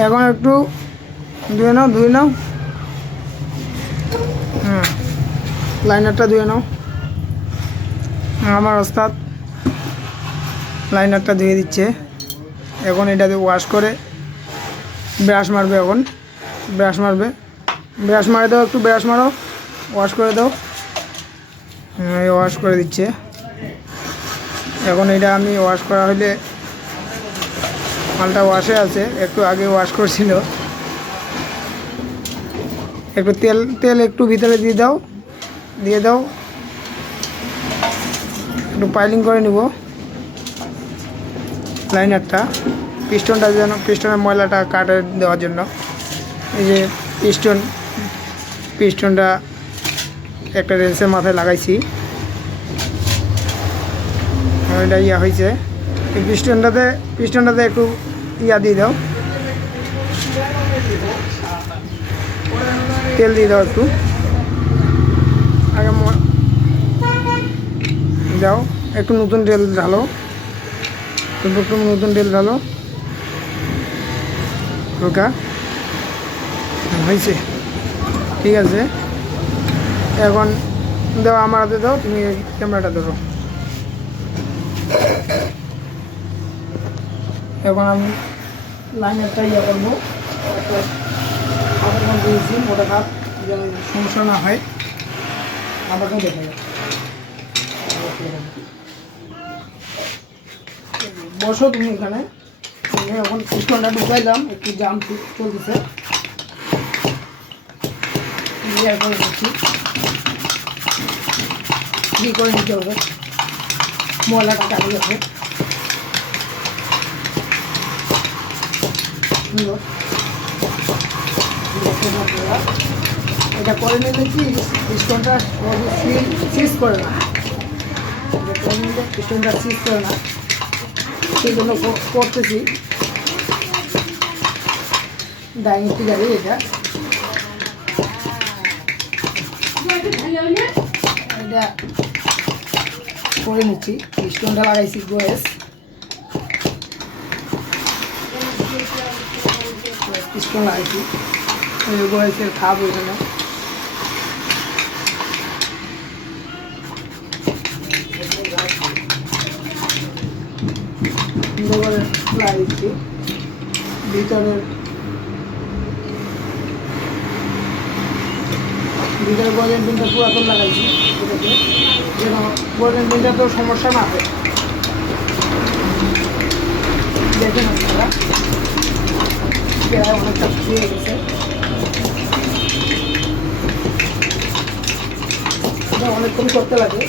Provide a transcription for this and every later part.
এখন একটু ধুয়ে নাও লাইনারটা ধুয়ে নাও। আমার ওস্তাদ লাইনারটা ধুয়ে দিচ্ছে। এখন এটাতে ওয়াশ করে ব্রাশ মারবে। এখন ব্রাশ মারে দাও, একটু ব্রাশ মারো, ওয়াশ করে দাও। ওয়াশ করে দিচ্ছে। এখন এটা আমি ওয়াশ করা হলে, মালটা ওয়াশে আছে, একটু আগে ওয়াশ করছিল। একটু তেল একটু ভিতরে দিয়ে দাও, একটু পাইলিং করে নিব লাইনারটা, পিস্টনটা যেন, পিস্টনের ময়লাটা কাটে দেওয়ার জন্য। এই যে পিস্টনটা একটা রেঞ্চের মাথায় লাগাইছি, এটা ইয়া হয়েছে। এই পিস্টনটাতে একটু ইয়া দিয়ে দাও, তেল দিয়ে দাও, একটু আগে দাও, একটু নতুন তেল ঢালো, হালকা হয়েছে, ঠিক আছে। এখন দাও, আমার হাতে দাও, তুমি ক্যামেরাটা ধরো। এখন আমি লাইনারটা ইয়ে করবো, দিয়েছি মোটা কাপ, যেন সমস্যা না হয়। আমাকেও দেখা যায়, বসো তুমি এখানে। এখন পিস্টনটা ঢুকাইলাম, একটু জাম চলতেছে, ক্লিয়ার করে দিচ্ছি। কি করে নিতে হবে, ময়লাটা কাটে যাবে। এটা করে নিলে কি পিস্টনটা সিজ করে না, পিস্টনটা সিজ করে না, সেই জন্য করতেছি। ডাইনিং টিকারে এটা করে নিচ্ছি। পিস্টনটা লাগাইছি গোয়েস, পিস্টন লাগাইছি, গোয়েসের খাব ওইখানে। লাগিয়েছি ভিতরে গোল্ডেন পিনটা পুরাতন লাগাইছি, এটাকে যেন গোল্ডেন পিনটা তো সমস্যা না হয়। দেখেন আপনারা অনেকটা ফুয়ে গেছে, এটা অনেকক্ষণ করতে লাগে।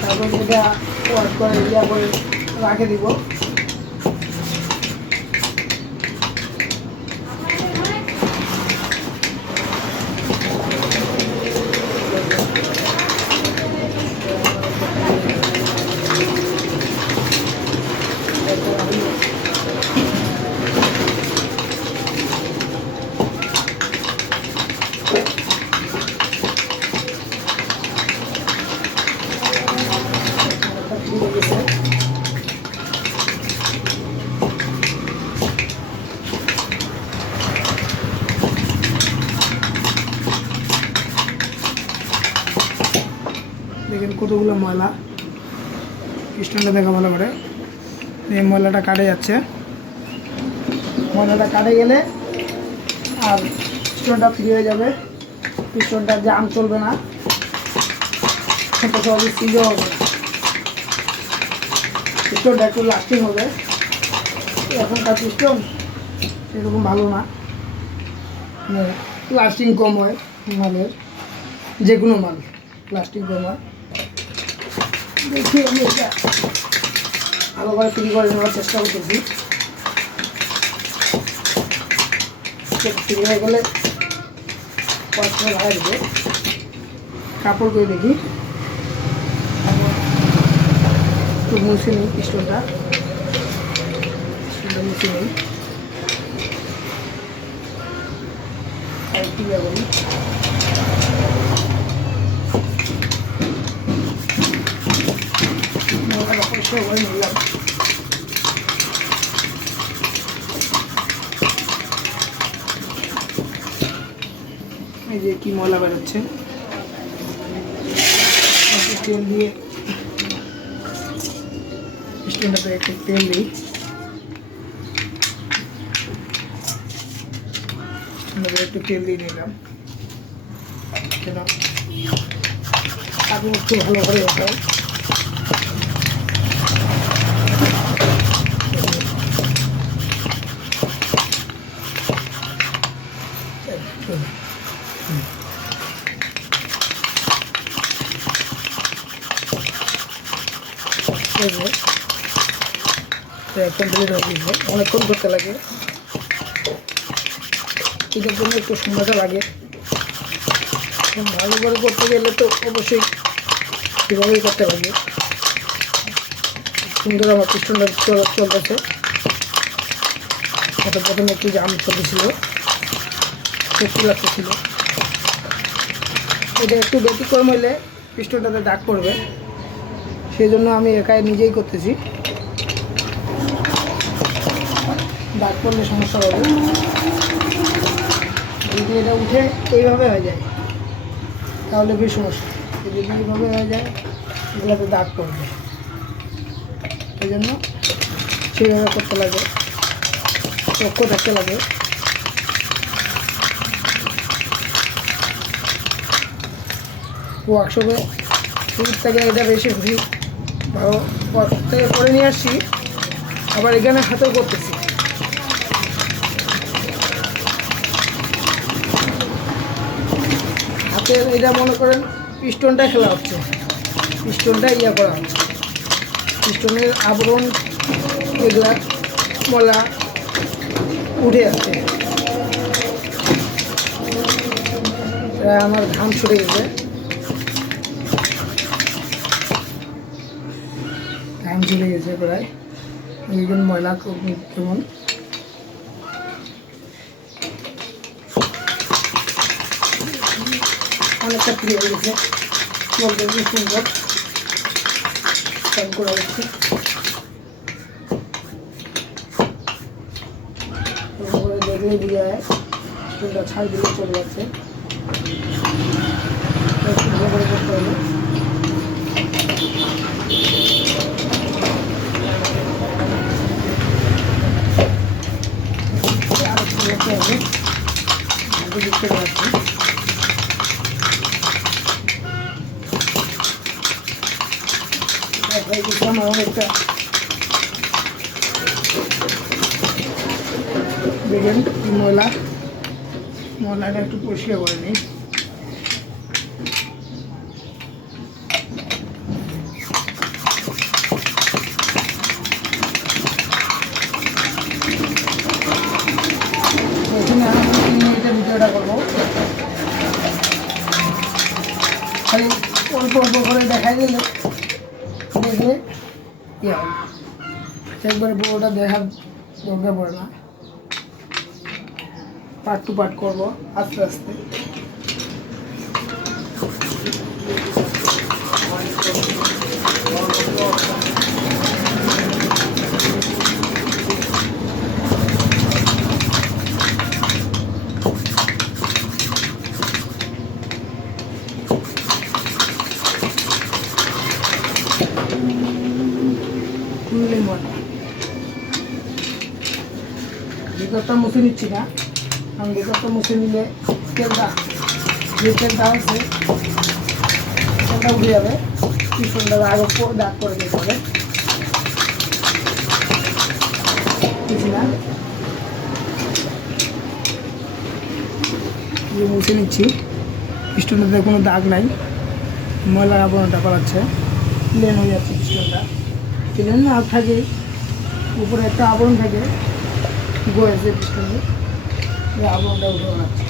তারপর এটা ওয়াশ করে ইয়া করে রাখে দিব। দেখেন কতগুলো ময়লা, পিস্টনটা দেখা ভালো করে। এই ময়লাটা কাটে যাচ্ছে, ময়লাটা কাটে গেলে আর পিস্টনটা ফ্রি হয়ে যাবে, পিস্টনটা জাম চলবে না, সেটা সবই সিজও হবে, পিস্টনটা একটু লাস্টিং হবে। এখনকার পিস্টন সেরকম ভালো না, লাস্টিং কম হয় মালের, যে কোনো মাল লাস্টিং কম হয়। দেখি আমি এটা ভালোভাবে ফ্রি করে নেওয়ার চেষ্টা করতেছি। ফ্রি হয়ে গেলে কয়েকটা লাগাই দেবো, কাপড় করে দেখি, একটু মুছে নিই পিস্টনটা, মুছে নিই, একটু ইয়ে করি। পরিষ্কার করে নিলাম। এই যে কি ময়লা বেরোচ্ছে, তেল দিয়ে স্ট্যান্ডটাতে একটু তেল দিই, একটু তেল দিয়ে নিলাম কেন আগুন একটু ভালো করে হয়। কমপ্লিট হয়ে গেছে, অনেকক্ষণ করতে লাগে, এটার জন্য একটু সময়টা লাগে। ভালো করে করতে গেলে তো অবশ্যই কীভাবেই করতে হবে। সুন্দর আমার পিস্টনটা চলতেছে, এটা প্রথমে একটু জাম চলতেছিল, সেফটি লাগতেছিল। এটা একটু ব্যতিক্রম হইলে পিস্টনটাতে দাগ পড়বে, সেই জন্য আমি একাই নিজেই করতেছি। দাগ পড়লে সমস্যা হবে, যদি এটা উঠে এইভাবে হয়ে যায় তাহলে বেশ সমস্যা। যদি এইভাবে হয়ে যায় এগুলোতে দাগ পড়বে, এই জন্য সেইভাবে করতে লাগে, লক্ষ্য থাকতে লাগে। ওয়ার্কশপে শুরুর থেকে এটা বেশি খুশি, ভালো ওয়ার্কশপ থেকে করে নিয়ে আসছি, আবার এখানে হাতেও করতেছি। হাতে এটা মনে করেন পিস্টনটা খেলা হচ্ছে, পিস্টনটা ইয়া করা হচ্ছে, পিস্টনের আবরণ এগুলা ময়লা উঠে যাচ্ছে। আমার ঘাম ছুটে গেছে, ঘাম ছুটে গেছে প্রায়, এইগুলো ময়লা কেমন অনেকটা ফ্রি হয়ে গেছে, বলতে সুন্দর কাম করা হচ্ছে। দেখলেই বোঝা যায় স্টুলটা ছাড় দিলে চলে যাচ্ছে, ভালো করে করতে হবে। আর একটু করতে হবে, ভালো দেখতে পাচ্ছি। আমার অনেকটা দেখেন ময়লাটা একটু পরিষ্কার করে নিই। এখানে আমি 3 মিনিটের ভিডিওটা করবো, খালি অল্প অল্প করে দেখাই দিলে দেখলে কী হয়, একবারে পুরোটা দেখার দরকার পড়ে না, পার্ট টু পার্ট করবো আস্তে আস্তে। ভিতরটা মুছে নিচ্ছি না, কারণ ভিতরটা মুছে নিলে তেলটা যে তেলটা আছে তেলটা উঠে যাবে, পিছনটা আগে দাগ করে দিতে হবে। না মুছে নিচ্ছি, পিস্টনটাতে কোনো দাগ নাই, ময়লার আবরণটা পালাচ্ছে, প্লেন হয়ে যাচ্ছে পিস্টনটা। প্লেন না থাকে, উপরে একটা আবরণ থাকে গোয়েছে পিস্টনে, এই আবরণটা উঠে বানাচ্ছে।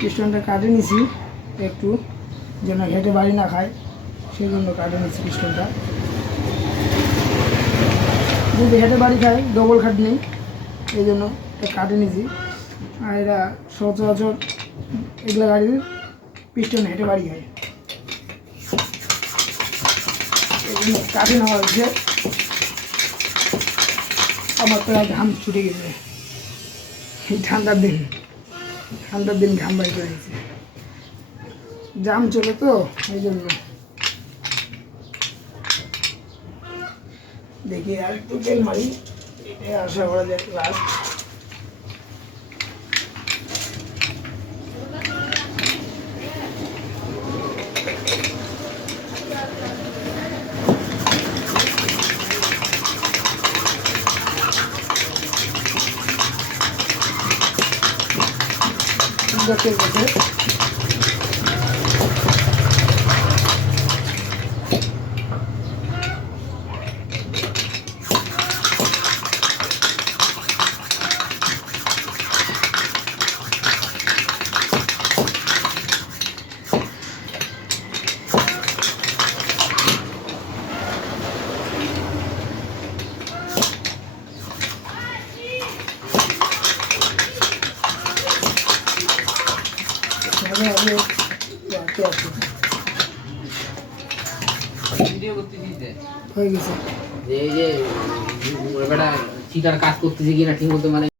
পিস্টনটা কাটে নিছি একটু, যেন হেঁটে বাড়ি না খায়, সেই জন্য কাটে নিচ্ছি পিস্টনটা। যদি হেঁটে বাড়ি খায় ডবল খাট নেই, এই জন্য কাটে নিছি। আর এরা সচরাচর এগুলো গাড়ির পিস্টন হেঁটে বাড়ি খায়, কাঠি নেওয়া হচ্ছে। আমার প্রায় ঘাম ছুটে গেছে, ঠান্ডার দিন ঘাম বাড়ি করে গেছে, জাম চলে তো এই জন্য। দেখি আর একটু তেল মারি, এটা আশা করা যায় লাস্ট। তেল গেছে, ভিডিও করতেছিস যে হয়ে গেছে। এই যে চিটার কাজ করতেছে কিনা ঠিক মতো মানে